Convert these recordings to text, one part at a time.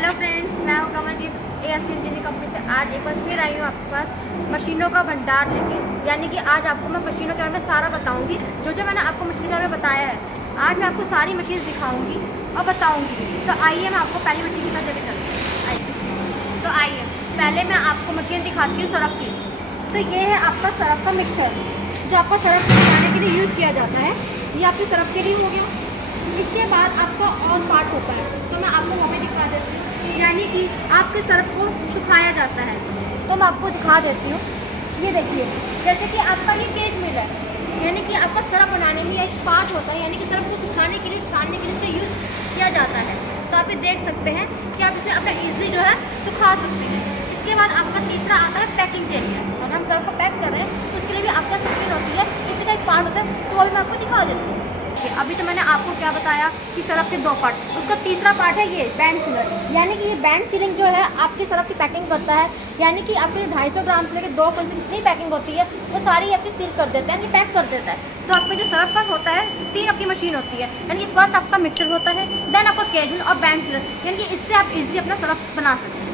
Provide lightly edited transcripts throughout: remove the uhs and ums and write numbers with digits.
Hello friends, मैं हूँ Kamaljeet ASP engineering company से। आज एक बार फिर आई हूँ आपके पास मशीनों का भंडार लेके। यानी कि आज आपको मैं मशीनों के बारे में सारा बताऊँगी। जो मैंने आपको मशीन के बारे में बताया है, आज मैं आपको सारी मशीन दिखाऊँगी और बताऊँगी। तो आइए मैं आपको पहली मशीन की तरफ लेके चलती हूँ। आइए तो आइए पहले मैं आपको मशीन दिखाती हूँ सरफ की। तो ये है आपका सरफ का मिक्सचर, जो आपका सरफ बनाने के लिए यूज़ किया जाता है। ये आपकी सरफ के लिए हो गया। इसके बाद आपका और पार्ट होता है, तो मैं आपको वो भी दिखा देती हूँ। यानी कि आपके सरफ को सुखाया जाता है, तो मैं आपको दिखा देती हूँ। ये देखिए, जैसे कि आपका ये केज मिल है, यानी कि आपका सरफ बनाने में एक पार्ट होता है, यानी कि सरफ को सुखाने के लिए, छानने के लिए इसका यूज़ किया जाता है। तो आप ये देख सकते हैं कि आप इसे अपना ईजिली जो है सुखा सकते हैं। इसके बाद आपका तीसरा आता है पैकिंग के लिए। अगर हम सरफ को पैक कर रहे हैं तो उसके लिए भी आपका मशीन होती है, इसी का एक पार्ट होता है, तो वो भी मैं आपको दिखा देती हूँ। अभी तो मैंने आपको क्या बताया कि सरफ के दो पार्ट, उसका तीसरा पार्ट है ये बैंड सीलर। यानी कि ये बैंड सीलिंग जो है आपकी सरफ की पैकिंग करता है। यानी कि आपके 250 ग्राम से लेकर 2 क्विंटल जितनी पैकिंग होती है वो सारी आपकी सील कर देता है, यानी पैक कर देता है। तो आपका जो सरफ का होता है, 3 आपकी मशीन होती है। यानी कि फर्स्ट आपका मिक्सचर होता है, देन आपका केजुअल और बैंड सीलर, यानी कि इससे आप इजीली अपना सरफ बना सकते हैं।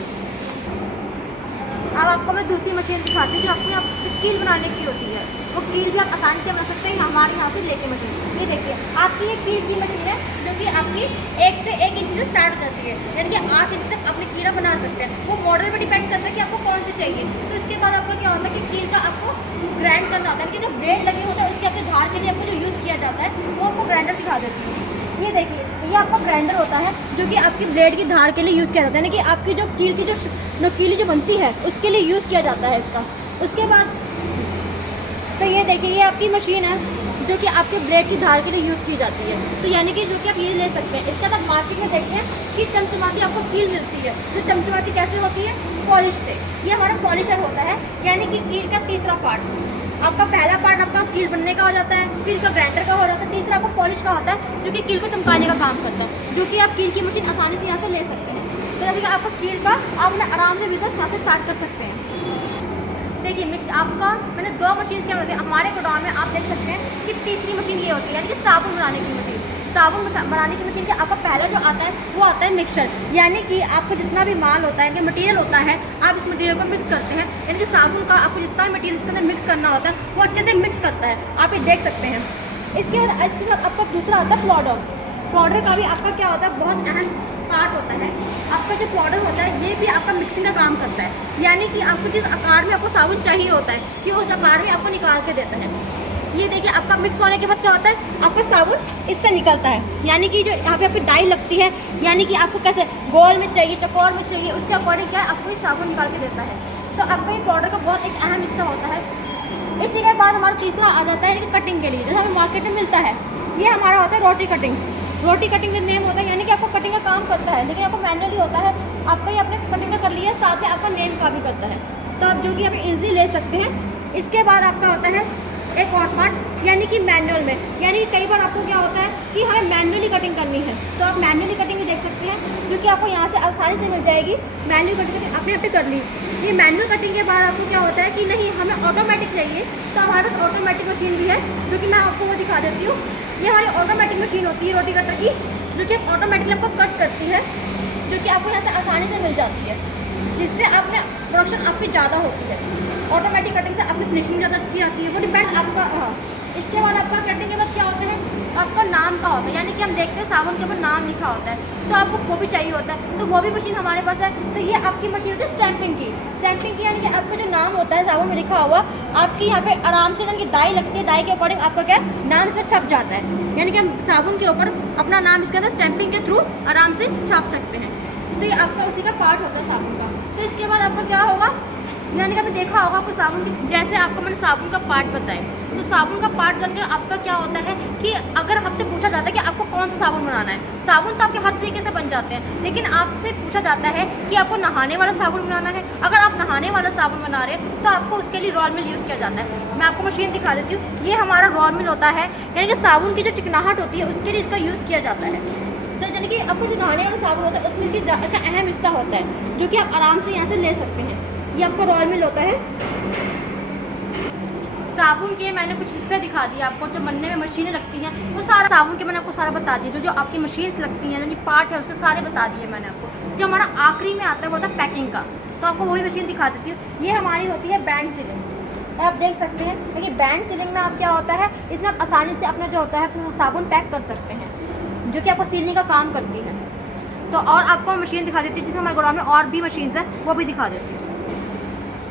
अब आपको मैं दूसरी मशीन दिखाती हूँ, जो आपको यहाँ कील बनाने की होती है। वो कील भी आप आसानी से बना सकते हैं हमारे यहाँ से लेके मशीन। ये देखिए, आपकी ये कील की मशीन है, जो कि आपकी 1 से 1 इंच से स्टार्ट हो जाती है, यानी कि 8 इंच तक अपनी कीड़ा बना सकते हैं। वो मॉडल पर डिपेंड करता है कि आपको कौन सी चाहिए। तो इसके बाद आपका क्या होता है कि कील का आपको ग्राइंड करना होता है, यानी कि जो ब्लेड लगे होते हैं उसके आपके धार के लिए आपको जो यूज़ किया जाता है, वो आपको ग्राइंडर दिखा देती है। ये देखिए, ये आपका ग्राइंडर होता है, जो कि आपकी ब्लेड की धार के लिए यूज़ किया जाता है, यानी कि आपकी जो कील की जो कीली जो बनती है उसके लिए यूज़ किया जाता है इसका। उसके बाद तो ये देखिए, ये आपकी मशीन है जो कि आपके ब्लेड की धार के लिए यूज़ की जाती है। तो यानी कि जो कि आप ये ले सकते हैं। इसके बाद मार्केट में देखते हैं कि चमचमाती आपको कील मिलती है। तो चमचमाती कैसे होती है? पॉलिश से। ये हमारा पॉलिशर होता है, यानी कि कील का तीसरा पार्ट। आपका पहला पार्ट आपका कील बनने का हो जाता है, फिर का ग्राइंडर का हो जाता है, तीसरा आपका पॉलिश का होता है, जो कि कील को चमकाने का काम करता है, जो कि आप कील की मशीन आसानी से यहाँ से ले सकते हैं। तो जैसे कि आपका कील का आप अपना आराम से बिजनेस यहाँ से स्टार्ट कर सकते हैं। देखिए, आपका मैंने 2 मशीन क्या होती है हमारे गोडाउन में, आप देख सकते हैं कि तीसरी मशीन ये होती है, यानी कि साबुन बनाने की मशीन। साबुन बनाने की मशीन के आपका पहला जो आता है वो आता है मिक्सचर। यानी कि आपको जितना भी माल होता है, मटेरियल होता है, आप इस मटेरियल को मिक्स करते हैं। यानी कि साबुन का आपको जितना मटेरियल इसके अंदर मिक्स करना होता है वो अच्छे से मिक्स करता है, आप ये देख सकते हैं। इसके बाद आपका दूसरा आता है पाउडर। पाउडर का भी आपका क्या होता है, बहुत अहम पार्ट होता है। आपका जो पाउडर होता है ये भी आपका मिक्सिंग का काम करता है, यानी कि आपको जिस आकार में आपको साबुन चाहिए होता है, ये उस आकार में आपको निकाल के देता है। ये देखिए, आपका मिक्स होने के बाद क्या होता है, आपका साबुन इससे निकलता है। यानी कि जो यहाँ पे आपकी डाई लगती है, यानी कि आपको कैसे गोल में चाहिए, चौकोर में चाहिए, उसके अकॉर्डिंग क्या है आपको ये साबुन निकाल के देता है। तो आपका ये पाउडर का बहुत एक अहम हिस्सा होता है। इसी के बाद हमारा तीसरा आ जाता है कटिंग के लिए, जैसे हमें मार्केट में मिलता है। ये हमारा होता है रोटी कटिंग। रोटी कटिंग का नेम होता है, यानी कि आपको कटिंग का काम करता है, लेकिन आपको मैनुअली होता है। आपका ये अपने कटिंग का कर लिया, साथ में आपका नेम का भी करता है, तो आप जो कि आप इजीली ले सकते हैं। इसके बाद आपका होता है एक और पार्ट, यानी कि मैनुअल में। यानी कि कई बार आपको क्या होता है कि हमें मैनुअली कटिंग करनी है, तो आप मैनुअली कटिंग भी देख सकते हैं, जो कि आपको यहाँ से आसानी से मिल जाएगी। मैनुअल कटिंग आपने यहाँ पे कर ली। ये मैनुअल कटिंग के बाद आपको क्या होता है कि नहीं हमें ऑटोमेटिक चाहिए, तो हमारे पास ऑटोमेटिक मशीन भी है, जो कि मैं आपको वो दिखा देती हूँ। ये हमारी ऑटोमेटिक मशीन होती है रोटी कटर की, जो कि ऑटोमेटिकली आपको कट करती है, जो कि आपको यहाँ से आसानी से मिल जाती है, जिससे आपने प्रोडक्शन आपकी ज़्यादा होती है। ऑटोमेटिक कटिंग से आपकी फिनिशिंग ज़्यादा अच्छी आती है, वो डिपेंड आपका। हाँ, इसके बाद आपका कटिंग के बाद क्या होता है, आपका नाम का होता है, यानी कि हम देखते हैं साबुन के ऊपर नाम लिखा होता है, तो आपको वो भी चाहिए होता है, तो वो भी मशीन हमारे पास है। तो ये आपकी मशीन होती है स्टैंपिंग की। स्टैंपिंग की यानी कि आपका जो नाम होता है साबुन में लिखा हुआ, आपकी यहाँ पे आराम से यानी कि डाई लगती है, डाई के अकॉर्डिंग आपका क्या नाम इसमें छप जाता है, यानी कि हम साबुन के ऊपर अपना नाम इसके अंदर स्टैंपिंग के थ्रू आराम से छाप सकते हैं। तो ये आपका उसी का पार्ट होता है साबुन का। तो इसके बाद आपका क्या होगा, यानी कि आपने देखा होगा आपको साबुन की, जैसे आपको मैंने साबुन का पार्ट बताया, तो साबुन का पार्ट बनकर आपका क्या होता है कि अगर हमसे पूछा जाता है कि आपको कौन सा साबुन बनाना है, साबुन तो आपके हर तरीके से बन जाते हैं, लेकिन आपसे पूछा जाता है कि आपको नहाने वाला साबुन बनाना है। अगर आप नहाने वाला साबुन बना रहे हैं तो आपको उसके लिए रॉल मिल यूज़ किया जाता है। मैं आपको मशीन दिखा देती हूँ। ये हमारा रॉल मिल होता है, यानी कि साबुन की जो चिकनाहट होती है उसके लिए इसका यूज़ किया जाता है। तो यानी कि आपको जो नहाने वाला साबुन होता है उसमें इसका अहम हिस्सा होता है, जो कि आप आराम से यहाँ से ले सकते हैं। ये आपका रॉयल मिल होता है। साबुन के मैंने कुछ हिस्से दिखा दिए आपको, जो बनने में मशीनें लगती हैं वो सारा साबुन के मैंने आपको सारा बता दिया। जो आपकी मशीन्स लगती हैं यानी पार्ट है उसके सारे बता दिए मैंने आपको। जो हमारा आखिरी में आता है वो होता है पैकिंग का, तो आपको वही मशीन दिखा देती हूँ। ये हमारी होती है बैंड सीलिंग, आप देख सकते हैं। देखिए बैंड सीलिंग में आप क्या होता है, इसमें आप आसानी से अपना जो होता है साबुन पैक कर सकते हैं, जो कि आपको सीलने का काम करती है। तो और आपको मशीन दिखा देती हूँ, जिसमें हमारे गोदाम में और भी मशीन्स हैं वो भी दिखा देती हूँ।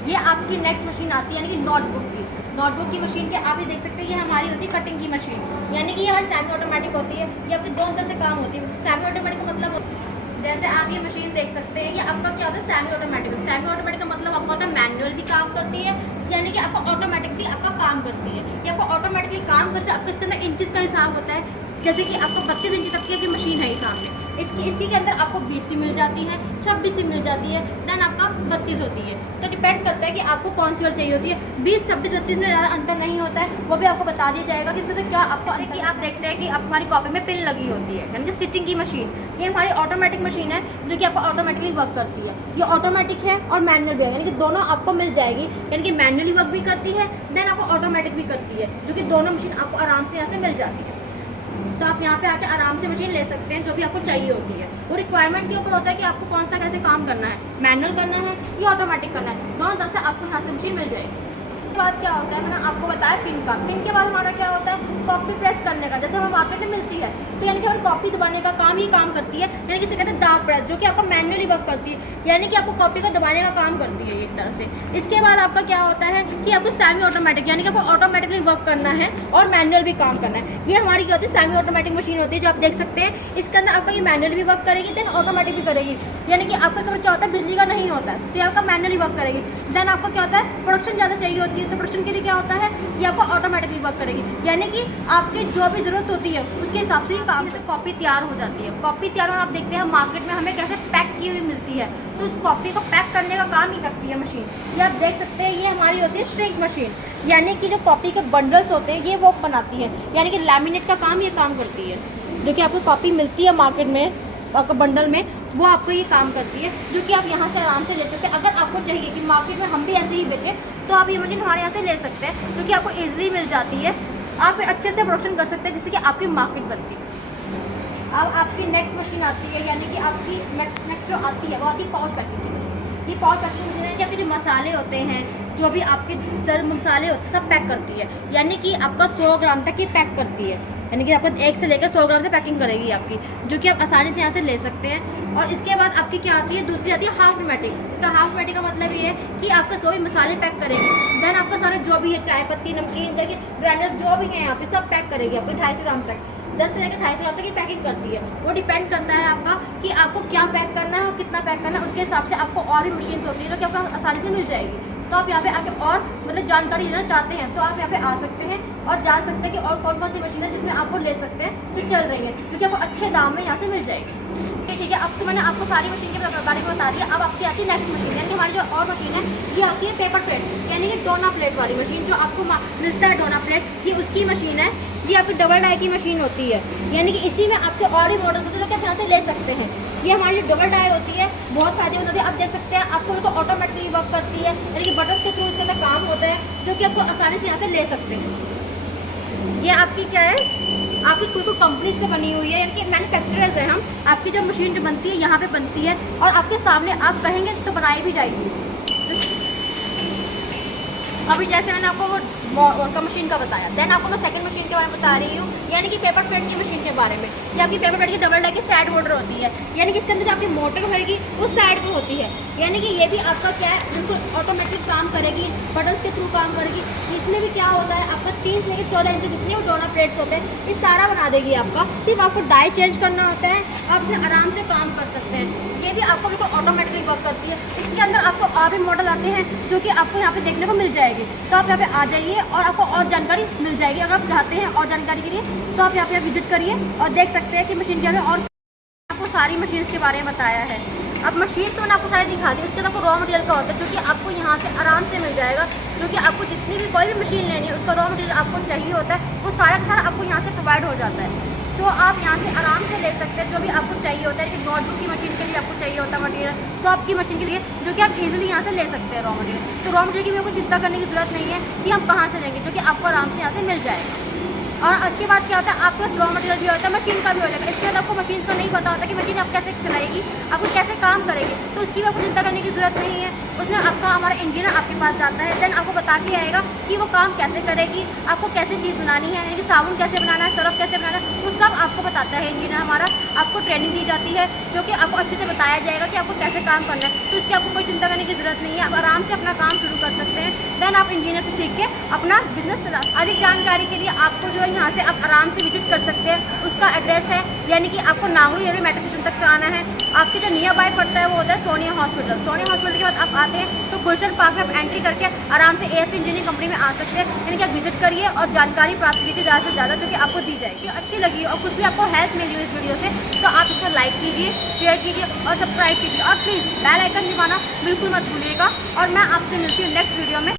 ये आपकी नेक्स्ट मशीन आती है यानी कि नोटबुक की मशीन के आप ये देख सकते हैं। ये हमारी होती है कटिंग की मशीन, यानी कि ये हमारी सेमी ऑटोमेटिक होती है। ये आपकी दोनों तरह से काम होती है। सेमी ऑटोमेटिक का मतलब जैसे आप ये मशीन देख सकते हैं, ये आपका क्या होता है सेमी ऑटोमेटिक। सेमी ऑटोमेटिक का मतलब आपका होता है मैनुअल भी काम करती है, यानी कि आपका ऑटोमेटिक भी आपका काम करती है। ये आपको ऑटोमेटिकली काम करते हैं। आपके इसके अंदर इंचज़ का हिसाब होता है, जैसे कि आपको 32 इंच तक की मशीन है सामने, इसी के अंदर आपको 20 की मिल जाती है, 26 की मिल जाती है, देन आपका 32 होती है। तो डिपेंड करता है कि आपको कौन सी वाली चाहिए होती है। 20, 26, 32 में ज़्यादा अंतर नहीं होता है, वो भी आपको बता दिया जाएगा कि इसमें तो क्या आपको कि आप देखते हैं कि आप हमारी कॉपी में पिन लगी होती है, यानी कि स्टिचिंग की मशीन। ये हमारी ऑटोमेटिक मशीन है जो कि आपको ऑटोमेटिकली वर्क करती है। ये ऑटोमेटिक है और मैनुअल भी है, यानी कि दोनों आपको मिल जाएगी, यानी कि मैनुअली वर्क भी करती है, देन आपको ऑटोमेटिक भी करती है, जो कि दोनों मशीन आपको आराम से यहाँ से मिल जाती है। तो आप यहाँ पे आके आराम से मशीन ले सकते हैं जो भी आपको चाहिए होती है। वो रिक्वायरमेंट के ऊपर होता है कि आपको कौन सा कैसे काम करना है, मैनुअल करना है या ऑटोमेटिक करना है। दोनों तरफ से आपको यहाँ से मशीन मिल जाएगी। उसके बाद क्या होता है, मैंने आपको बताया पिन का। पिन के बाद हमारा क्या होता है, कॉपी प्रेस करने का। जैसे हमें मार्केट में मिलती है, तो यानी कि हमारी कॉपी दबाने का काम ही काम करती है, यानी कि इसे कहते हैं दाब प्रेस, जो कि आपको मैनुअली वर्क करती है, यानी कि आपको कॉपी को दबाने का काम करती है एक तरह से। इसके बाद आपका क्या होता है कि आपको सेमी ऑटोमेटिक, यानी कि आपको ऑटोमेटिकली वर्क करना है और मैनुअल भी काम करना है। ये हमारी क्या होती है, सेमी ऑटोमेटिक मशीन होती है, जो आप देख सकते हैं। इसके अंदर आपका ये मैनुअल भी वर्क करेगी, देन ऑटोमेटिक भी करेगी, यानी कि आपका क्या होता है बिजली का नहीं होता है, तो ये आपका मैनुअली वर्क करेगी। देन आपको क्या होता है, प्रोडक्शन ज़्यादा चाहिए होती है, तो प्रोडक्शन के लिए क्या होता है, ये आपको ऑटोमेटिकली वर्क करेगी, यानी कि आपकी जो भी ज़रूरत होती है उसके हिसाब से ही काम से कॉपी तैयार हो जाती है। कॉपी तैयार हो, आप देखते हैं मार्केट में हमें कैसे पैक की हुई मिलती है, तो उस कॉपी को पैक करने का काम ही करती है मशीन। ये आप देख सकते हैं, ये हमारी होती है श्रिंक मशीन, यानी कि जो कॉपी के बंडल्स होते हैं ये वो बनाती है, यानी कि लैमिनेट का काम ये काम करती है। जो कि आपको कॉपी मिलती है मार्केट में आपको बंडल में, वो आपको ये काम करती है, जो कि आप यहाँ से आराम से ले सकते हैं। अगर आपको चाहिए कि मार्केट में हम भी ऐसे ही बेचें, तो आप ये मशीन हमारे यहाँ से ले सकते हैं, जो कि आपको ईजिली मिल जाती है। आप फिर अच्छे से प्रोडक्शन कर सकते हैं, जिससे कि आपकी मार्केट बनती है। अब आपकी नेक्स्ट मशीन आती है, यानी कि आपकी नेक्स्ट जो आती है वो आती है पाउच पैकिंग की मशीन। ये पाउच पैकिंग मशीन है कि आपके जो मसाले होते हैं, जो भी आपके मसाले होते हैं सब पैक करती है, यानी कि आपका 100 ग्राम तक ये पैक करती है, यानी कि आपको 1 से लेकर 100 ग्राम से पैकिंग करेगी आपकी, जो कि आप आसानी से यहाँ से ले सकते हैं। और इसके बाद आपकी क्या आती है, दूसरी आती है हाफ ऑटोमेटिक। इसका हाफ ऑटोमेटिक का मतलब ये है कि आपका जो भी मसाले पैक करेगी, देन आपका सारा जो भी है चाय पत्ती, नमकीन, जैसे ग्राइंडर्स जो भी है यहाँ पे सब पैक करेगी आपको 250 ग्राम तक। 10 से लेकर 250 ग्राम तक ये पैकिंग करती है। वो डिपेंड करता है आपका कि आपको क्या पैक करना है और कितना पैक करना है, उसके हिसाब से आपको और भी मशीन होती है जो कि आपको आसानी से मिल जाएगी। तो आप यहाँ पे आके और मतलब जानकारी लेना चाहते हैं तो आप यहाँ पे आ सकते हैं और जान सकते हैं कि और कौन कौन सी मशीन है जिसमें आपको ले सकते हैं, जो चल रही है, क्योंकि आपको अच्छे दाम में यहाँ से मिल जाएगी। ठीक है, अब तो मैंने आपको सारी मशीन के बारे में बता दिया। अब आपकी आती है नेक्स्ट मशीन, यानी कि हमारी जो और मशीन है ये आती है पेपर प्लेट, यानी कि डोना प्लेट वाली मशीन, जो आपको मिलता है डोना प्लेट, ये उसकी मशीन है। ये आपकी डबल डाई की मशीन होती है, यानी कि इसी में आपके और भी मॉडल्स होते हैं जो कि आप यहाँ से ले सकते हैं। ये हमारी जो डबल डाई होती है बहुत फायदेमंद होती है। आप देख सकते हैं आपको तो ऑटोमेटिकली वर्क करती है, यानी कि बटन्स के थ्रू इसके अंदर काम होता है, जो कि आपको आसानी से यहाँ से ले सकते हैं। ये आपकी क्या है, आपकी कोई कंपनी से बनी हुई है, यानी कि मैन्युफैक्चरर्स है हम। आपकी जो मशीन जो बनती है यहाँ पे बनती है और आपके सामने आप कहेंगे तो बनाई भी जाएगी। अभी जैसे मैंने आपको वो मशीन का बताया, देन आपको मैं सेकंड मशीन के बारे में बता रही हूँ, यानी कि पेपर प्लेट की मशीन के बारे में। ये आपकी पेपर प्लेट की डबल डाई की साइड मोटर होती है, यानी कि इसके अंदर जो आपकी मोटर होगी वो साइड में होती है, यानी कि ये भी आपका क्या है बिल्कुल ऑटोमेटिक काम करेगी, बटन्स के थ्रू काम करेगी। इसमें भी क्या होता है आपका 3 से लेकर 14 इंच जितने भी डोना प्लेट्स होते हैं ये सारा बना देगी आपका। सिर्फ आपको डाई चेंज करना होता है, आप इसे आराम से काम कर सकते हैं। ये भी आपको बिल्कुल ऑटोमेटिकली वर्क करती है। इसके अंदर आपको और भी मॉडल आते हैं जो कि आपको यहाँ पे देखने को मिल जाएगी, तो आप यहाँ पे आ जाइए और आपको और जानकारी मिल जाएगी। अगर आप चाहते हैं और जानकारी के लिए तो आप यहाँ पे विजिट करिए और देख सकते हैं कि मशीन के बारे में। और आपको सारी मशीन के बारे में बताया है। अब मशीन तो मैंने आपको सारी दिखा दी, उसके बाद आपको रॉ मटेरियल का होता है जो कि आपको यहाँ से आराम से मिल जाएगा, जो कि आपको जितनी भी कोई भी मशीन लेनी है उसका रॉ मटेरियल आपको चाहिए होता है, वो सारा का सारा आपको यहाँ से प्रोवाइड हो जाता है। तो आप यहाँ से आराम से ले सकते हैं। जो भी आपको चाहिए होता है, कि नोटबुक की मशीन के लिए आपको चाहिए होता है मटेरियल, शॉप की मशीन के लिए, जो कि आप इजीली यहाँ से ले सकते हैं रॉ मटेरियल। तो रॉ मटेरियल की मेरे को चिंता करने की जरूरत नहीं है कि हम कहाँ से लेंगे, जो कि आपको आराम से यहाँ से मिल जाएगा। और उसके बाद क्या होता है, आपके पास रॉ मटेरियल भी होता है, मशीन का भी हो जाएगा। इसके बाद आपको मशीन का नहीं पता होता कि मशीन आप कैसे चलाएगी, आपको कैसे काम करेगी, तो उसकी भी आपको चिंता करने की जरूरत नहीं है। उसमें आपका हमारा इंजीनियर आपके पास जाता है, देन आपको बता के आएगा कि वो काम कैसे करेगी, आपको कैसे चीज़ बनानी है, यानी कि साबुन कैसे बनाना है, सरफ कैसे बनाना है, वो सब आपको बताता है इंजीनियर हमारा। आपको ट्रेनिंग दी जाती है, जो कि आपको अच्छे से बताया जाएगा कि आपको कैसे काम करना है, तो इसकी आपको कोई चिंता करने की जरूरत नहीं है। आप आराम से अपना काम शुरू कर सकते हैं, देन आप इंजीनियर से सीख के अपना बिजनेस चला। अधिक जानकारी के लिए आपको जो है यहाँ से आप आराम से विजिट कर सकते हैं। उसका एड्रेस है, यानी कि आपको नागुरी रेलवे मेट्रो स्टेशन तक आना है। आपके जो नियर बाय पड़ता है वो होता है सोनिया हॉस्पिटल। सोनिया हॉस्पिटल के बाद आप आते हैं तो गुलशन पार्क में आप एंट्री करके आराम से एएसटी इंजीनियरिंग कंपनी में आ सकते हैं, यानी कि आप विजिट करिए और जानकारी प्राप्त कीजिए ज़्यादा से ज़्यादा, जो कि आपको दी जाएगी। अच्छी लगी और कुछ भी आपको हेल्प मिली हो इस वीडियो से, तो आप इसको लाइक कीजिए, शेयर कीजिए और सब्सक्राइब कीजिए, और प्लीज़ बेल आइकन दबाना बिल्कुल मत भूलिएगा। और मैं आपसे मिलती हूँ नेक्स्ट वीडियो में।